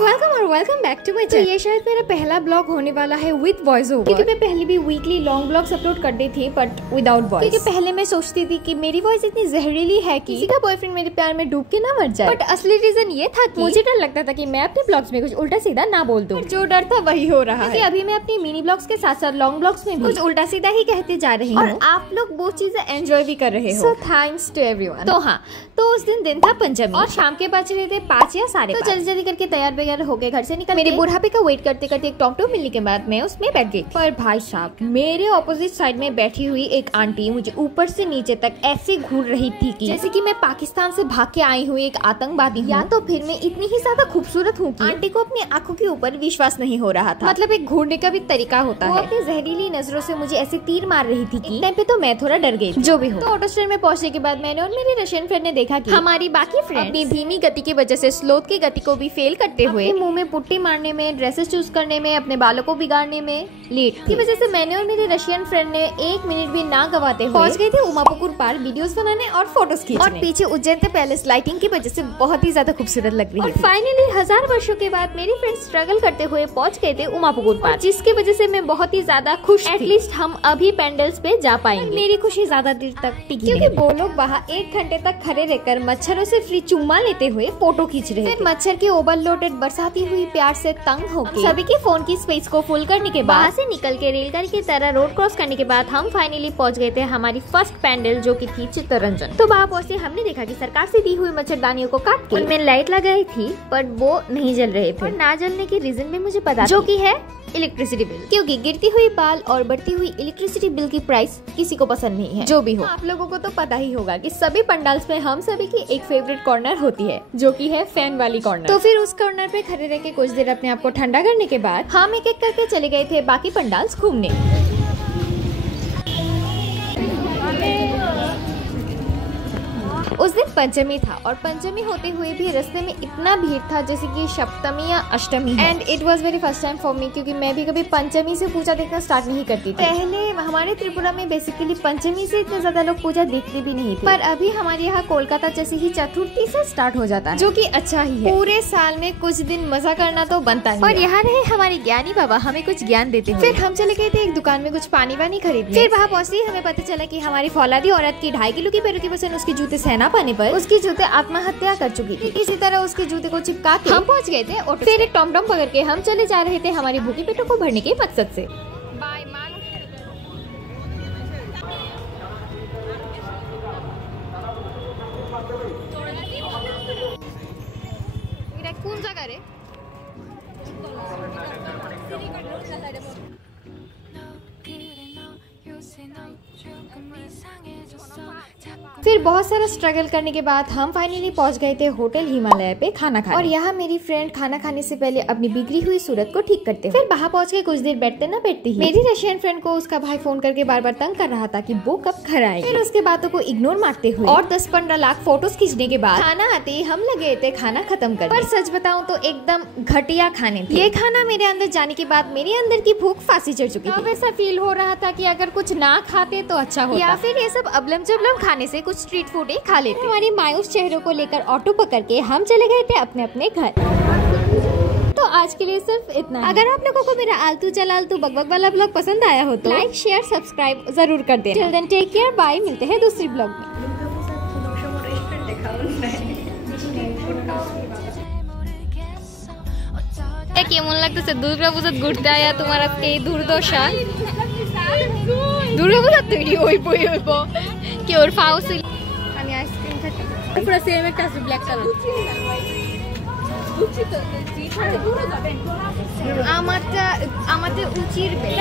Guys welcome back to my channel. ये शायद मेरा पहला ब्लॉग होने वाला है विद वॉइस ओवर, क्योंकि मैं पहले भी वीकली लॉन्ग ब्लॉग्स अपलोड करती थी बट विदाउट वॉइस। क्योंकि पहले मैं सोचती थी कि मेरी वॉइस इतनी जहरीली है कि किसी का बॉयफ्रेंड मेरे प्यार में डूब के ना मर जाए। बट असली रीजन ये था कि मुझे डर लगता था कि मैं अपने ब्लॉग्स में कुछ उल्टा सीधा ना बोल दूं। जो डर था वही हो रहा है। अभी मैं अपनी मिनी ब्लॉग्स के साथ साथ लॉन्ग ब्लॉग्स में भी कुछ उल्टा सीधा ही कहते जा रही हूँ और आप लोग वो चीजें एंजॉय भी कर रहे हो। So thanks to everyone. तो हाँ, तो उस दिन था पंचमी और शाम के बज रहे थे 5 या 5:30। तो जल्दी करके तैयार वगैरह हो गए, घर से निकल। मेरे बुढ़ापे का वेट करते करते एक टॉप मिलने के बाद मैं उसमें बैठ गई। पर भाई साहब, मेरे ऑपोजिट साइड में बैठी हुई एक आंटी मुझे ऊपर से नीचे तक ऐसे घूर रही थी कि जैसे कि मैं पाकिस्तान से भाग के आई हुई एक आतंकवादी हूँ, या तो फिर मैं इतनी ही ज्यादा खूबसूरत हूँ कि आंटी को अपनी आंखों के ऊपर विश्वास नहीं हो रहा था। मतलब एक घूरने का भी तरीका होता है। वो अपनी जहरीली नजरों से मुझे ऐसे तीर मार रही थी कि टाइम पे तो मैं थोड़ा डर गई। जो भी हो, तो ऑटो स्टैंड में पहुंचने के बाद मैंने और मेरे रशियन फ्रेंड ने देखा कि हमारी बाकी फ्रेंड अपनी धीमी गति की वजह से स्लोथ की गति को भी फेल करते हुए मुंह में पुट्टी मारने में, ड्रेसेस चूज करने में, अपने बालों को बिगाड़ने में लेट की वजह से मैंने और मेरे रशियन फ्रेंड ने 1 मिनट भी ना गवाते हुए पहुंच गए थे उमापुकुर पार्क वीडियोस बनाने और फोटोज खींचने। और पीछे उज्जैन पैलेस लाइटिंग की वजह से बहुत ही ज्यादा खूबसूरत लग रही है। और फाइनली 1000 वर्षों के बाद मेरी फ्रेंड्स स्ट्रगल करते हुए पहुंच गए थे उमापुकुर पार्क, जिसकी वजह से मैं बहुत ही ज्यादा खुश थी। एटलीस्ट हम अभी पेंडल्स पे जा पाएंगे। मेरी खुशी ज्यादा देर तक टिकी क्योंकि वो लोग वहाँ 1 घंटे तक खड़े रहकर मच्छरों से फ्री चुम्मा लेते हुए फोटो खींच रहे थे। मच्छर के ओवरलोडेड बरसाती हुई प्यार से तंग होकर सभी के फोन की स्पेस को फुल करने के बाद से निकल के रेलगाड़ी की तरह रोड क्रॉस करने के बाद हम फाइनली पहुंच गए थे हमारी फर्स्ट पैंडल, जो की थी चित्तरंजन। तो वहाँ पहुंचते हमने देखा कि सरकार से दी हुई मच्छरदानियों को काट के उनमें लाइट लगाई थी, पर वो नहीं जल रहे थे। और ना जलने के रीजन भी मुझे पता, जो की है इलेक्ट्रिसिटी बिल, क्योंकि गिरती हुई बाल और बढ़ती हुई इलेक्ट्रिसिटी बिल की प्राइस किसी को पसंद नहीं है। जो भी हो, आप लोगों को तो पता ही होगा कि सभी पंडाल्स में हम सभी की एक फेवरेट कॉर्नर होती है, जो कि है फैन वाली कॉर्नर। तो फिर उस कॉर्नर पे खड़े रह के कुछ देर अपने आप को ठंडा करने के बाद हम एक एक करके चले गए थे बाकी पंडाल्स घूमने। उस दिन पंचमी था और पंचमी होते हुए भी रास्ते में इतना भीड़ था जैसे कि सप्तमी या Ashtami. And it was very first time for me, क्योंकि मैं भी कभी पंचमी से पूजा देखना स्टार्ट नहीं करती थी। पहले हमारे त्रिपुरा में बेसिकली पंचमी से इतने ज्यादा लोग पूजा देखते भी नहीं थे, पर अभी हमारे यहाँ कोलकाता जैसे ही चतुर्थी से स्टार्ट हो जाता है, जो कि अच्छा ही है। पूरे साल में कुछ दिन मजा करना तो बनता है। और यहाँ रहे हमारे ज्ञानी बाबा हमें कुछ ज्ञान देते हैं। फिर हम चले गए थे एक दुकान में कुछ पानी वानी खरीदने। फिर वहाँ पहुँचते हमें पता चला कि हमारी फौलादी औरत की 2.5 किलो की पैरों की वजन उसके जूते सहना पाने पर उसके जूते आत्महत्या कर चुकी थी। इसी तरह उसके जूते को चिपका के हम पहुंच गए थे ऑटो। फिर एक टॉमटॉम पकड़ के हम चले जा रहे थे हमारी भूखी पेटों को भरने के मकसद से। कौन जगह रे? फिर बहुत सारा स्ट्रगल करने के बाद हम फाइनली पहुंच गए थे होटल हिमालय पे खाना खाने। और यहाँ मेरी फ्रेंड खाना खाने से पहले अपनी बिगड़ी हुई सूरत को ठीक करते हुए। फिर वहाँ पहुंच के कुछ देर बैठते ना बैठती ही मेरी रशियन फ्रेंड को उसका भाई फोन करके बार बार तंग कर रहा था कि वो कब घर आए। फिर उसके बातों को इग्नोर मारते हुए और 10-15 लाख फोटोज खींचने के बाद खाना आते ही हम लगे थे खाना खत्म कर। पर सच बताऊं तो एकदम घटिया खाने थे। ये खाना मेरे अंदर जाने के बाद मेरे अंदर की भूख फांसी चढ़ चुकी थी। ऐसा फील हो रहा था कि अगर कुछ ना खाते तो अच्छा होता, या फिर ये सब अबलम जबलम खाने से कुछ स्ट्रीट फूड ही खा लेते। हमारी मायूस चेहरों को लेकर ऑटो पकड़ के हम चले गए थे अपने अपने घर। तो आज के लिए सिर्फ इतना। अगर आप लोगों को मेरा आलतू चलालतू बकबक वाला ब्लॉग पसंद आया हो तो लाइक शेयर सब्सक्राइब जरूर कर देना। Till then take care, bye. मिलते हैं दूसरी ब्लॉग में। কেমন লাগতেছে দুর্গা পূজা ঘুরতে আয়া তোমার আজকে এই দুর্দশা? দুর্গা পূজা তৈরি হইব কি ওর ফাউসিল। আমি আইসক্রিম খাচ্ছি, পুরো সেম একটা আছে ব্ল্যাক কালার। আমারটা আমাদের উচির বে।